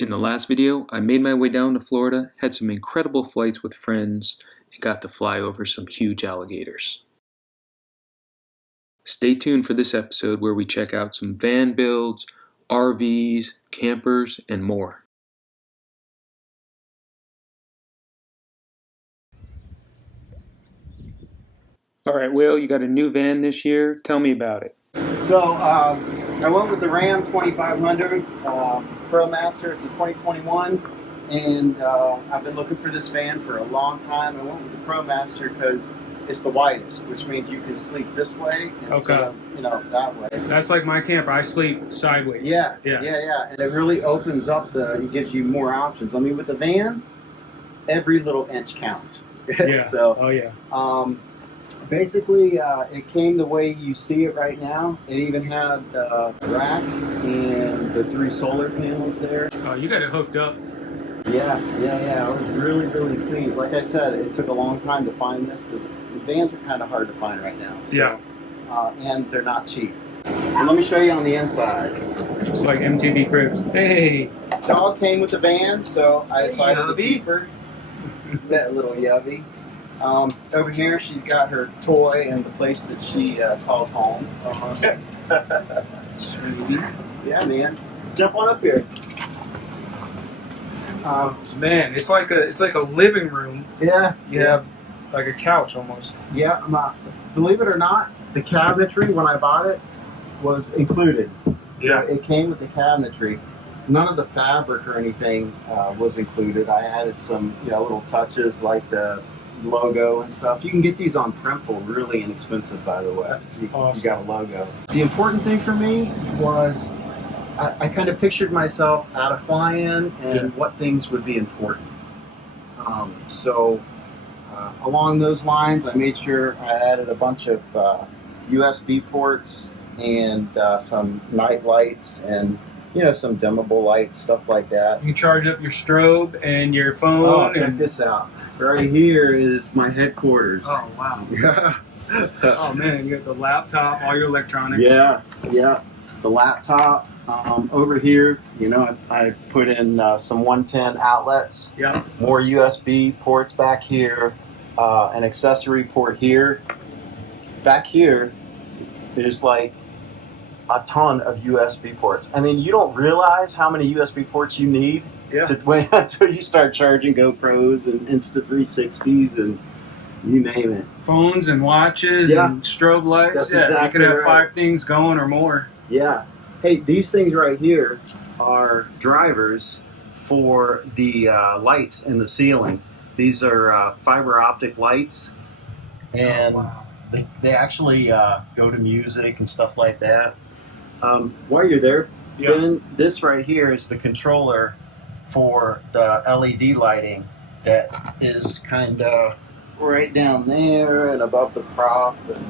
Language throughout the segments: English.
In the last video, I made my way down to Florida, had some incredible flights with friends, and got to fly over some huge alligators. Stay tuned for this episode where we check out some van builds, RVs, campers, and more. Alright, Will, you got a new van this year. Tell me about it. So I went with the Ram 2500 ProMaster. It's a 2021, and I've been looking for this van for a long time. I went with the ProMaster because it's the widest, which means you can sleep this way instead of, that way. That's like my camper. I sleep sideways. Yeah. And it really opens up it gives you more options. I mean, with the van, every little inch counts. Yeah. So, oh yeah. Basically, it came the way you see it right now. It even had the rack and the 3 solar panels there. Oh, you got it hooked up. Yeah. I was really pleased. Like I said, it took a long time to find this because the vans are kind of hard to find right now. So, yeah. And they're not cheap. And let me show you on the inside. It's like MTV Cribs. Hey! Dog came with the van, so I decided to keep her. That little yubby. Over here, she's got her toy and the place that she calls home. Sweetie. Yeah, man. Jump on up here. Man, it's like a living room. Yeah. You have like a couch almost. Yeah. Believe it or not, the cabinetry when I bought it was included. So it came with the cabinetry. None of the fabric or anything was included. I added some, little touches like the logo and stuff. You can get these on Printful really inexpensive, by the way. That's you awesome. got a logo. The important thing for me was I kind of pictured myself at a fly-in and what things would be important. So along those lines, I made sure I added a bunch of USB ports and some night lights and some dimmable lights, stuff like that. You can charge up your strobe and your phone. Oh, check this out. Right here is my headquarters. Oh, wow. Yeah. Oh, man, you got the laptop, all your electronics. Yeah. The laptop. Over here, I put in some 110 outlets. Yeah. More USB ports back here. An accessory port here. Back here, there's like a ton of USB ports. I mean, you don't realize how many USB ports you need. Yeah. To wait until you start charging GoPros and Insta360s and you name it. Phones and watches and strobe lights. That's exactly you could have right. 5 things going or more. Yeah. Hey, these things right here are drivers for the lights in the ceiling. These are fiber optic lights, and they actually go to music and stuff like that. While you're there, Ben, this right here is the controller for the LED lighting that is kind of right down there and above the prop. And,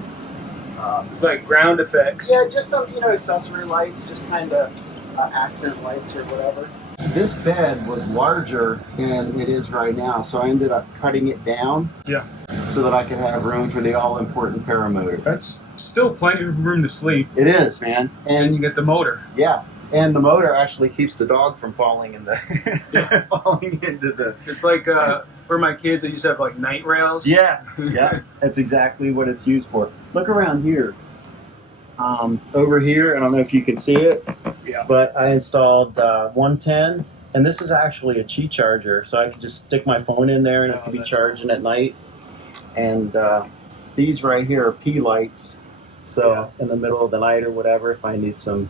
it's like ground effects. yeah, just some, accessory lights, just kind of accent lights or whatever. This bed was larger than it is right now, so I ended up cutting it down so that I could have room for the all-important paramotor. That's still plenty of room to sleep. It is, man. And you get the motor. Yeah. And the motor actually keeps the dog from falling in the falling into the. It's like for my kids, I used to have like night rails. Yeah, that's exactly what it's used for. Look around here. Over here, I don't know if you can see it, but I installed 110, and this is actually a Qi charger, so I can just stick my phone in there and it can be charging at night. And these right here are P lights, so in the middle of the night or whatever, if I need some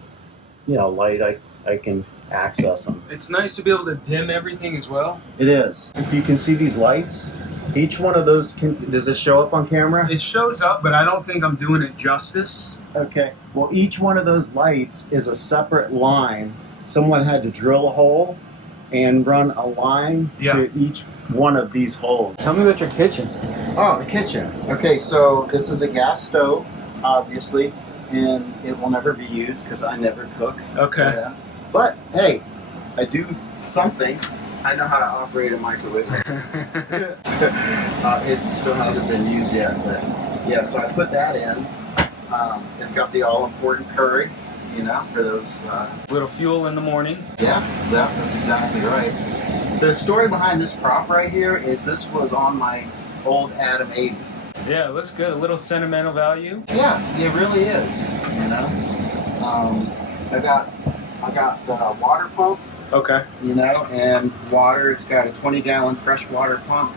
light, I can access them. It's nice to be able to dim everything as well. It is. If you can see these lights, each one of those does it show up on camera? It shows up, but I don't think I'm doing it justice. Okay. Well, each one of those lights is a separate line. Someone had to drill a hole and run a line to each one of these holes. Tell me about your kitchen. Oh, the kitchen. Okay, so this is a gas stove, obviously. And it will never be used because I never cook. Okay. But hey, I do something. I know how to operate a microwave. It still hasn't been used yet, but yeah. So I put that in. It's got the all-important curry. you know, for those. Little fuel in the morning. Yeah, that's exactly right. The story behind this prop right here is this was on my old Adam 80. Yeah, it looks good. A little sentimental value. Yeah, it really is. You know, I got the water pump. Okay. You know, and water. It's got a 20-gallon freshwater pump,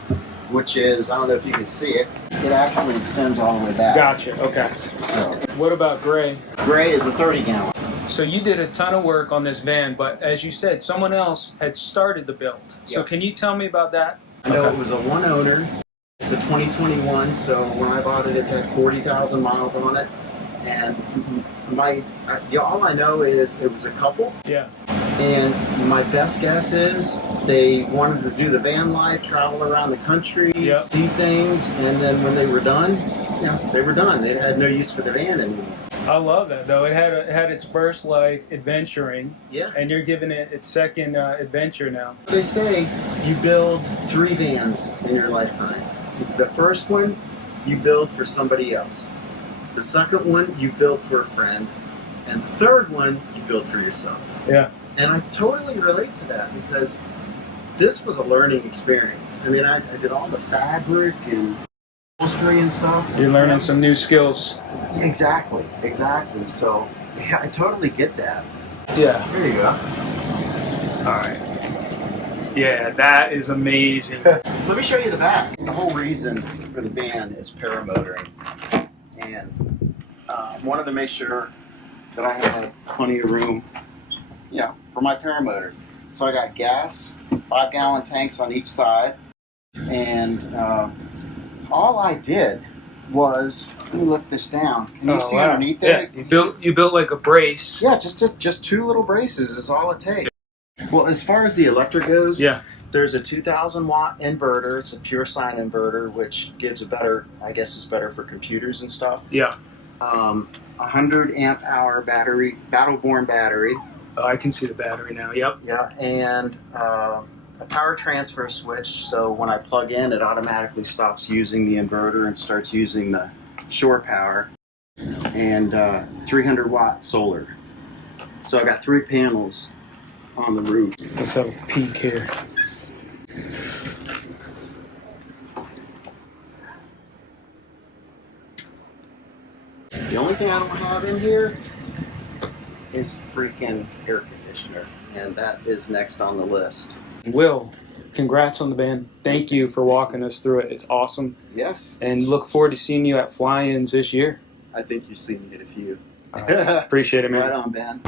which is, I don't know if you can see it. It actually extends all the way back. Gotcha. Okay. So What about gray? gray is a 30-gallon. So you did a ton of work on this van, but as you said, someone else had started the build. So Yes. can you tell me about that? I know it was a one owner. It's a 2021, so when I bought it, it had 40,000 miles on it. And all I know is it was a couple. Yeah. And my best guess is they wanted to do the van life, travel around the country, Yep. see things, and then when they were done, they were done. They had no use for the van anymore. I love that though. It had its first life adventuring, Yeah. and you're giving it its second adventure now. They say you build 3 vans in your lifetime. The first one, you build for somebody else. The second one, you build for a friend. And the third one, you build for yourself. Yeah. And I totally relate to that because this was a learning experience. I mean, I did all the fabric and upholstery and stuff. You're learning some new skills. Exactly. So, yeah, I totally get that. Yeah. Here you go. All right. Yeah, that is amazing. Let me show you the back. The whole reason for the van is paramotoring. And wanted to make sure that I had plenty of room, for my paramotor. So I got gas, 5-gallon tanks on each side. And all I did was, let me lift this down. Can you see underneath there? Yeah, you built like a brace. Yeah, just 2 little braces is all it takes. Well, as far as the electric goes, Yeah. there's a 2,000 watt inverter. It's a pure sine inverter, which gives a better, I guess it's better for computers and stuff. Yeah. 100 amp hour battery, battle-born battery. Oh, I can see the battery now. Yep. Yeah, and a power transfer switch. So when I plug in, it automatically stops using the inverter and starts using the shore power. And 300 watt solar. So I got 3 panels on the roof. Let's have a peek here. The only thing I don't have in here is freaking air conditioner, and that is next on the list. Will, congrats on the van. Thank you for walking us through it. It's awesome. Yes. And look forward to seeing you at fly-ins this year. I think you've seen me at a few. Appreciate it, man. Right on, Ben.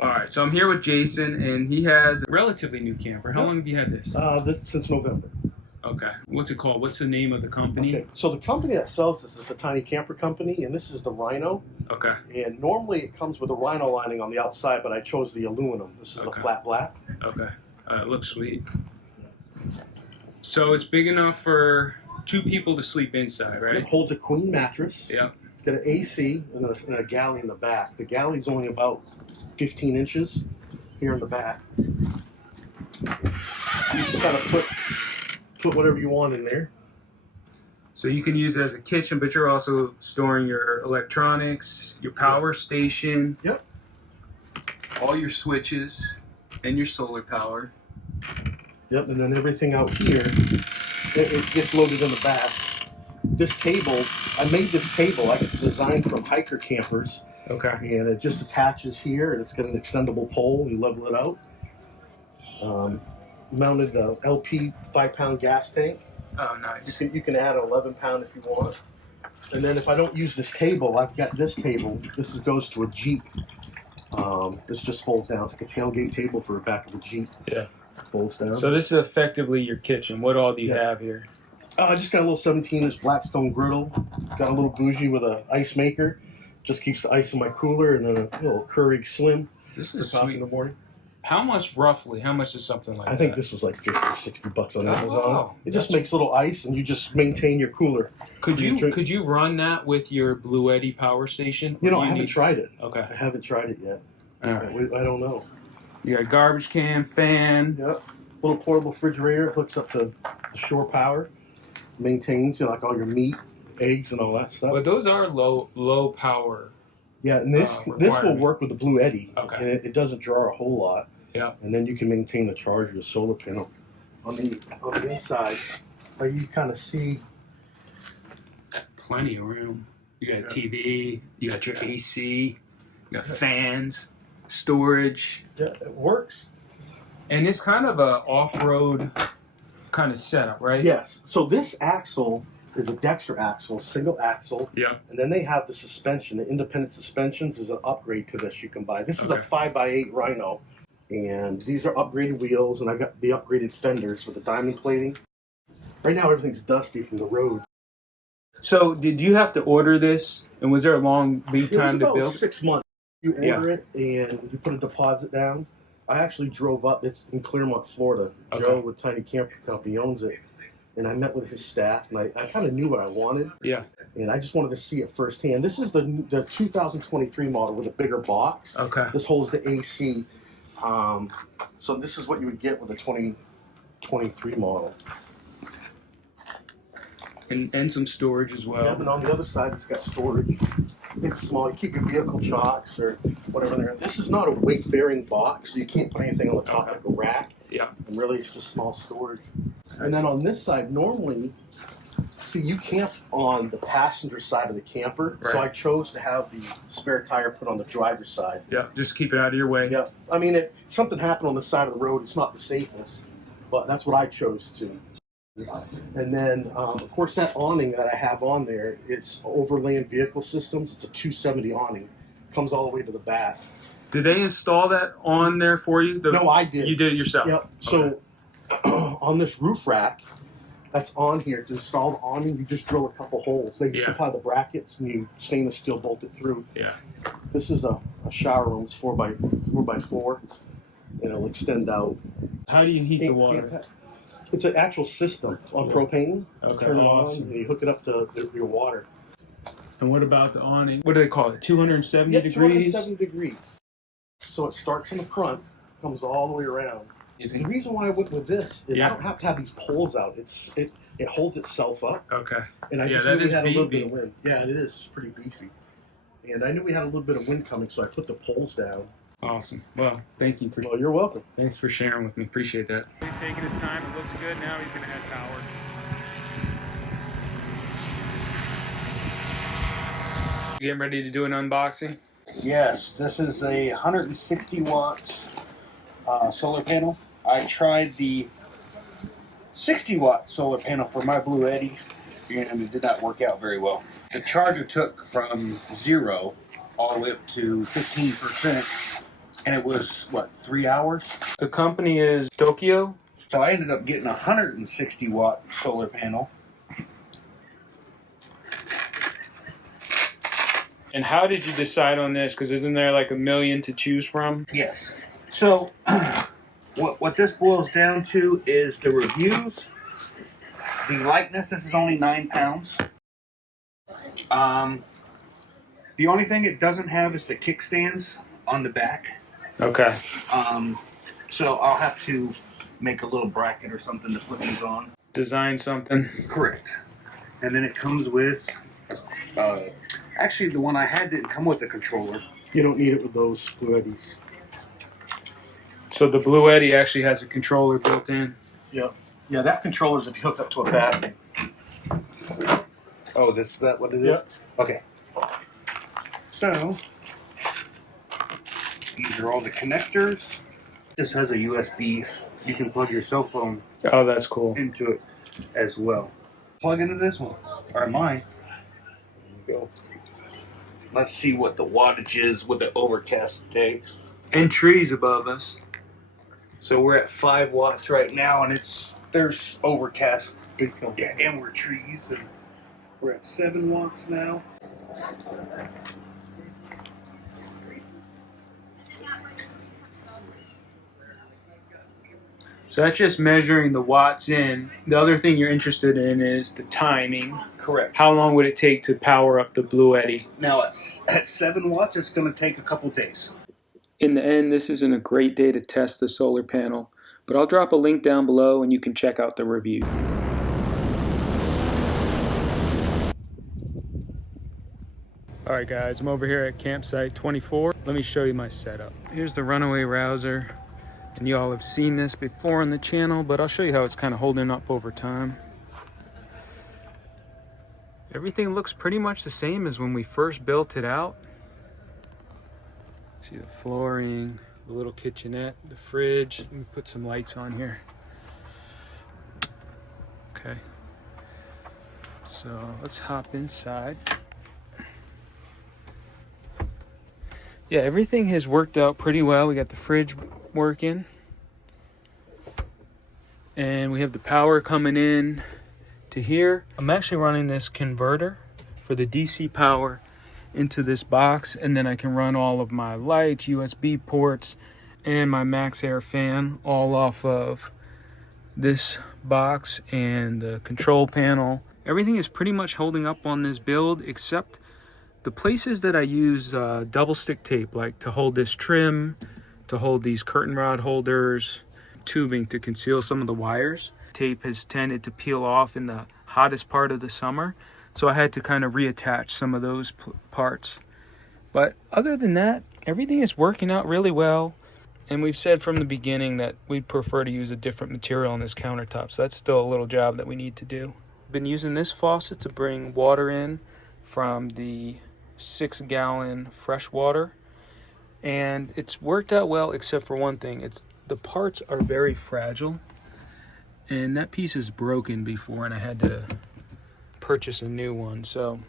All right, so I'm here with Jason, and he has a relatively new camper. How long have you had this? This since November. Okay. What's it called? What's the name of the company? Okay, so the company that sells this is the Tiny Camper Company, and this is the Rhino. Okay. And normally it comes with a Rhino lining on the outside, but I chose the aluminum. This is the Okay. flat black. Okay. It looks sweet. So it's big enough for 2 people to sleep inside, It right? holds a queen mattress. Yeah. It's got an AC and a galley in the back. The galley's only about 15 inches here in the back. You just kind of put whatever you want in there. So you can use it as a kitchen, but you're also storing your electronics, your power station. Yep. All your switches and your solar power. Yep, and then everything out here, it gets loaded in the back. This table, I made this table, I designed from hiker campers, Okay. and it just attaches here, and it's got an extendable pole, you level it out. Mounted the LP 5-pound gas tank. Oh, nice. You can add an 11-pound if you want. And then if I don't use this table, I've got this table. This goes to a Jeep. This just folds down. It's like a tailgate table for the back of a Jeep. Yeah. Folds down. So this is effectively your kitchen. What all do you have here? I just got a little 17-inch Blackstone griddle. Got a little bougie with an ice maker. Just keeps the ice in my cooler, and then a little Keurig Slim This for is coffee sweet. in the morning. How much roughly? How much is something like that? I think this was like 50 or 60 bucks on Amazon. wow. It just makes little ice, and you just maintain your cooler. Could you you drink- could you run that with your Blue Eddy power station? You know, Or I do haven't tried it. Okay. I haven't tried it yet. All right. I don't know. You got a garbage can, fan. Yep. Little portable refrigerator. It hooks up to the shore power. Maintains, like all your meat, eggs, and all that stuff. But those are low power. Yeah, and this will work with the Blue Eddy. Okay. And it doesn't draw a whole lot. Yeah. And then you can maintain the charge of the solar panel. On the inside, you kind of see Plenty of room. You got a TV. You got your AC. You got fans, storage. Yeah, it works. And it's kind of a off-road kind of setup, right? Yes. So this axle is a Dexter axle, single axle. Yeah. And then they have the suspension. The independent suspensions is an upgrade to this you can buy. This is a 5x8 Rhino. And these are upgraded wheels, and I got the upgraded fenders with the diamond plating. Right now, everything's dusty from the road. So, did you have to order this? And was there a long lead time to It was about build? 6 months. You order it, and you put a deposit down. I actually drove up. It's in Clearmont, Florida. Okay. Joe with Tiny Camper Company owns it. And I met with his staff, and I kind of knew what I wanted. Yeah. And I just wanted to see it firsthand. This is the 2023 model with a bigger box. Okay. This holds the AC. So this is what you would get with a 2023 model. And some storage as well. Yeah, and on the other side, it's got storage. It's small. You keep your vehicle chocks or whatever in there. This is not a weight-bearing box, so you can't put anything on the top like a rack. Yeah. And really, it's just small storage. And then on this side, normally, see, you camp on the passenger side of the camper, so I chose to have the spare tire put on the driver's side. Yeah, just keep it out of your way. Yeah, I mean, if something happened on the side of the road, it's not the safest, but that's what I chose to. And then, of course, that awning that I have on there, it's Overland Vehicle Systems. It's a 270 awning. Comes all the way to the back. Did they install that on there for you? No, I did. You did it yourself? Yep. So on this roof rack that's on here, to install the awning, you just drill a couple holes. They supply the brackets, and you stainless steel bolt it through. Yeah. This is a shower room. It's 4x4, and it'll extend out. How do you heat the water? It's an actual system on propane. Okay, Turn it awesome. on, and you hook it up to your water. And what about the awning? What do they call it? 270 Yeah, degrees? 270 degrees. So it starts in the front, comes all the way around. The reason why I went with this is I don't have to have these poles out. It holds itself up. Okay. And I just knew we had a little bit of wind. Yeah, it is pretty beefy. And I knew we had a little bit of wind coming, so I put the poles down. Awesome. Well, thank you for. Well, you're welcome. Thanks for sharing with me. Appreciate that. He's taking his time. It looks good. Now he's going to add power. Getting ready to do an unboxing? Yes, this is a 160 watt solar panel. I tried the 60 watt solar panel for my Blue Eddy, and it did not work out very well. The charger took from 0 all the way up to 15%, and it was, what, 3 hours? The company is Dokio. So I ended up getting a 160 watt solar panel. And how did you decide on this? Because isn't there like a million to choose from? Yes. So what this boils down to is the reviews. The lightness, this is only 9 pounds. The only thing it doesn't have is the kickstands on the back. Okay. So I'll have to make a little bracket or something to put these on. Design something. Correct. And then it comes with, actually the one I had didn't come with a controller. You don't need it with those Blue Eddies. So the Blue Eddy actually has a controller built in. Yeah. Yeah, that controller's if you hook up to a battery. Oh, this is that what it is? Yep. Okay. So, these are all the connectors. This has a USB. You can plug your cell phone Oh, that's cool. into it as well. Plug into this one, or mine. There you go. Let's see what the wattage is with the overcast day. And trees above us. So we're at 5 watts right now, and there's overcast. Yeah. And we're trees, and we're at 7 watts now. So that's just measuring the watts in. The other thing you're interested in is the timing. Correct. How long would it take to power up the Blue Eddy? Now at 7 watts, it's going to take a couple days. In the end, this isn't a great day to test the solar panel, but I'll drop a link down below and you can check out the review. Alright guys, I'm over here at campsite 24. Let me show you my setup. Here's the Runaway Rouser, and you all have seen this before on the channel, but I'll show you how it's kind of holding up over time. Everything looks pretty much the same as when we first built it out. See the flooring, the little kitchenette, the fridge. Let me put some lights on here. Okay, so let's hop inside. Yeah, everything has worked out pretty well. We got the fridge working, and we have the power coming in to here. I'm actually running this converter for the DC power into this box, and then I can run all of my lights, USB ports, and my Max Air fan all off of this box and the control panel. Everything is pretty much holding up on this build, except the places that I use double stick tape, like to hold this trim, to hold these curtain rod holders, tubing to conceal some of the wires. Tape has tended to peel off in the hottest part of the summer, so I had to kind of reattach some of those parts. But other than that, everything is working out really well, and we've said from the beginning that we'd prefer to use a different material on this countertop, so that's still a little job that we need to do. Been using this faucet to bring water in from the 6-gallon fresh water, and it's worked out well except for one thing. The parts are very fragile, and that piece is broken before and I had to purchase a new one, so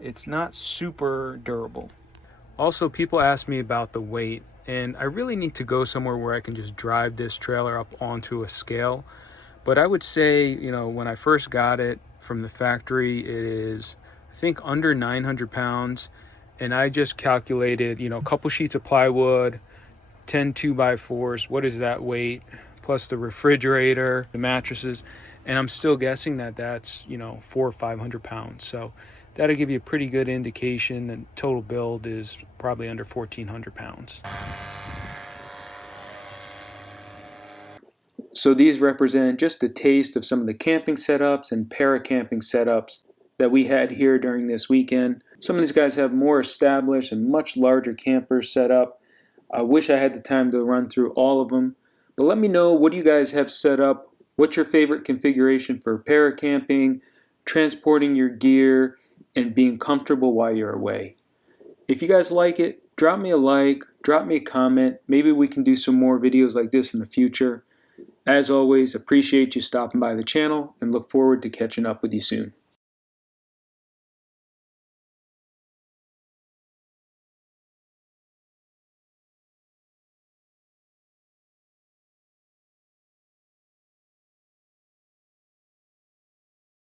it's not super durable. Also, people ask me about the weight, and I really need to go somewhere where I can just drive this trailer up onto a scale. But I would say, you know, when I first got it from the factory, it is, I think, under 900 pounds. And I just calculated, you know, a couple sheets of plywood, 10 2x4s. What is that weight? Plus the refrigerator, the mattresses. And I'm still guessing that that's, you know, 400 or 500 pounds. So that'll give you a pretty good indication that total build is probably under 1,400 pounds. So these represent just a taste of some of the camping setups and para-camping setups that we had here during this weekend. Some of these guys have more established and much larger campers set up. I wish I had the time to run through all of them. But let me know, what do you guys have set up? What's your favorite configuration for para-camping, transporting your gear, and being comfortable while you're away? If you guys like it, drop me a like, drop me a comment. Maybe we can do some more videos like this in the future. As always, appreciate you stopping by the channel and look forward to catching up with you soon.